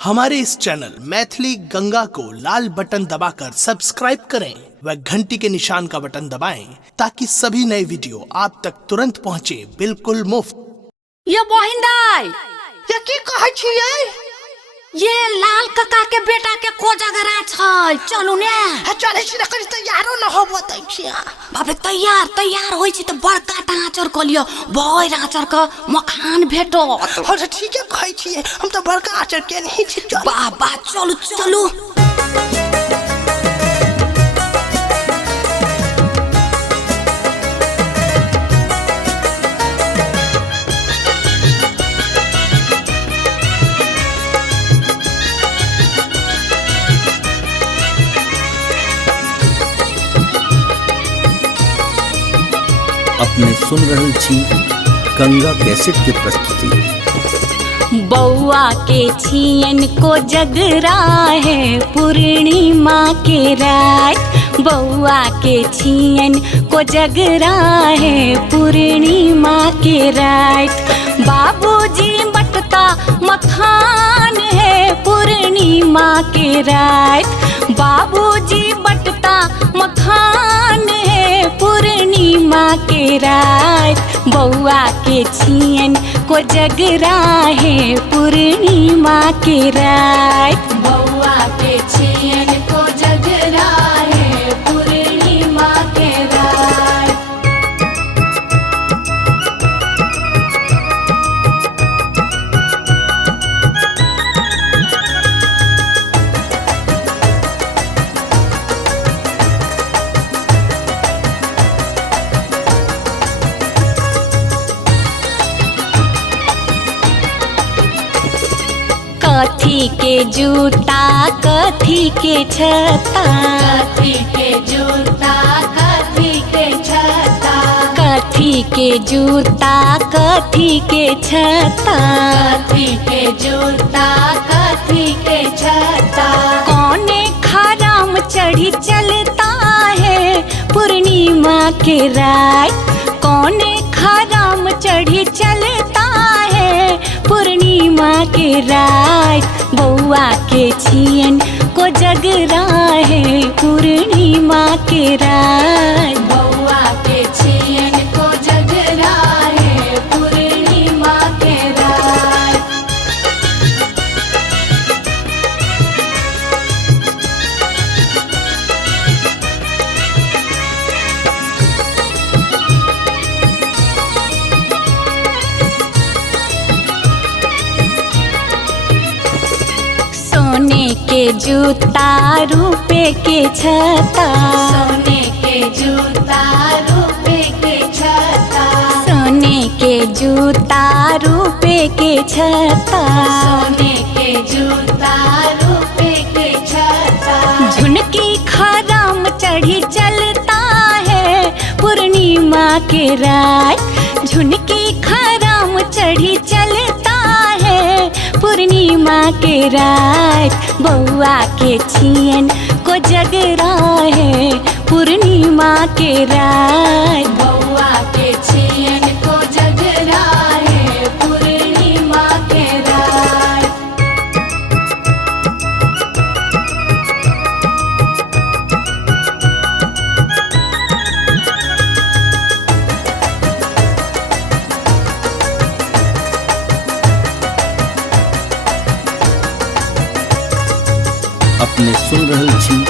हमारे इस चैनल मैथिली गंगा को लाल बटन दबाकर सब्सक्राइब करें व घंटी के निशान का बटन दबाएं ताकि सभी नए वीडियो आप तक तुरंत पहुंचे बिल्कुल मुफ्त। ये बहिन दाई ये की कहै छियै? ये लाल काका के बेटा के कोजगरा छै, चलू ने। चले छी न, कनी तैयारो न होबो तै छिया। बाबे तैयार होई छी त बड़का टाचर क लियो, भोर आचर क मखान भेटो। हो त ठीके कहै छियै, हम त बड़का आचर के नहीं छी। बाबा चलू। अपने सुन रहे छी गंगा कैसेट के प्रस्तुति। बौआ के छियन को जगरा है पूर्णिमा के रात, बौआ के छियन को जगरा है पूर्णिमा के रात। बाबूजी बटता मखान है पूर्णिमा के रात, बाबूजी बटता मखान है पूर्णिमा के रात। बौआ के छियन को जगरा है पूर्णिमा के रात, बौआ के छियन को जगरा है पूर्णिमा के रात। कथी के जूता कथी के छता, कथी के जूता कथी के छता, कथी के जूता कथी के छता, कथी के जूता कथी के छता। कौने खराम चढ़ी चलता है पूर्णिमा के रात, कौने खराम चढ़ी चलता है पूर्णिमा के रात। बौआ के छियन को जगरा है पूर्णिमा के रात, बौआ के छियन को जगरा है पूर्णिमा के रात। सोने के जूता रुपए के छता, सोने के जूता रुपए के छता, सोने के जूता रुपए के छता, सोने के जूता रुपए के छता। झुनकी खराम चढ़ी चलता है पूर्णिमा के रात, झुनकी खराम चढ़ी चलता है पूर्णिमा के रात। बौआ के छियन को जगरा है पूर्णिमा के रात, बौआ के छियन को जगरा है पूर्णिमा के रात। अपने सुन रहे छी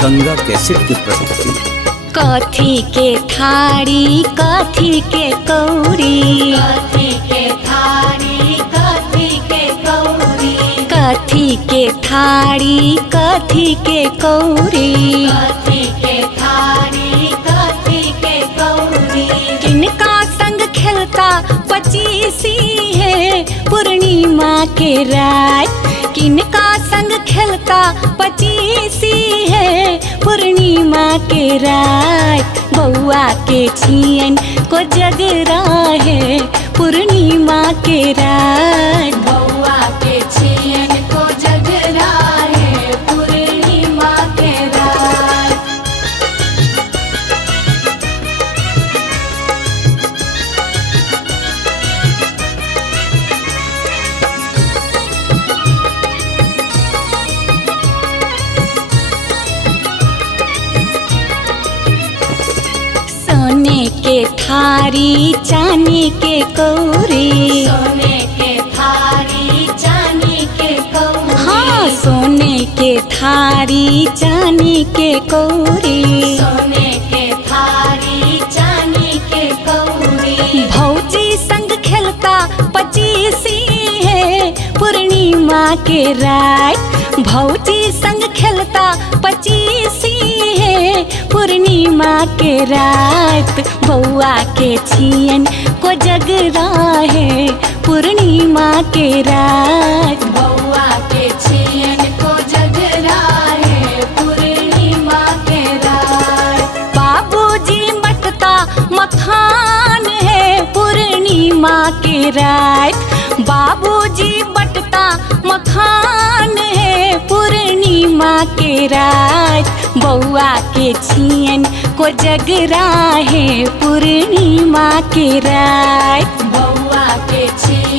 गंगा कैसेट के प्रस्तुति। कथी के थारी कथी के कौड़ी, कथी के थारी कथी के कौड़ी, कथी के थारी कथी के कौड़ी, कथी के थारी कथी के कौड़ी। किनका संग खेलता पचीसी है पूर्णिमा के रात, किनका संग खेलता पचीसी है पूर्णिमा के रात। बौआ के छियन को जगरा है पूर्णिमा के रात, बौआ के छियन को जगरा है पूर्णिमा के रात। थारी चांदी के कौरी, सोने के थारी चांदी के कौरी, हाँ सोने के थारी चांदी के कौरी, सोने के थारी चांदी के कौरी। भौजी संग खेलता पचीसी है पूर्णिमा के रात, भौजी संग खेलता पचीसी है पूर्णिमा के रात, बउआ के छियन को जगरा है पूर्णिमा के रात, बउआ के छियन को जगरा है पूर्णिमा के रात। बाबूजी मटता मखान है पूर्णिमा के रात, बाबूजी बटता मखान है पूर्णिमा के रात, बउआ के छियन को जगरा है पूर्णिमा के रात, बउआ के छियन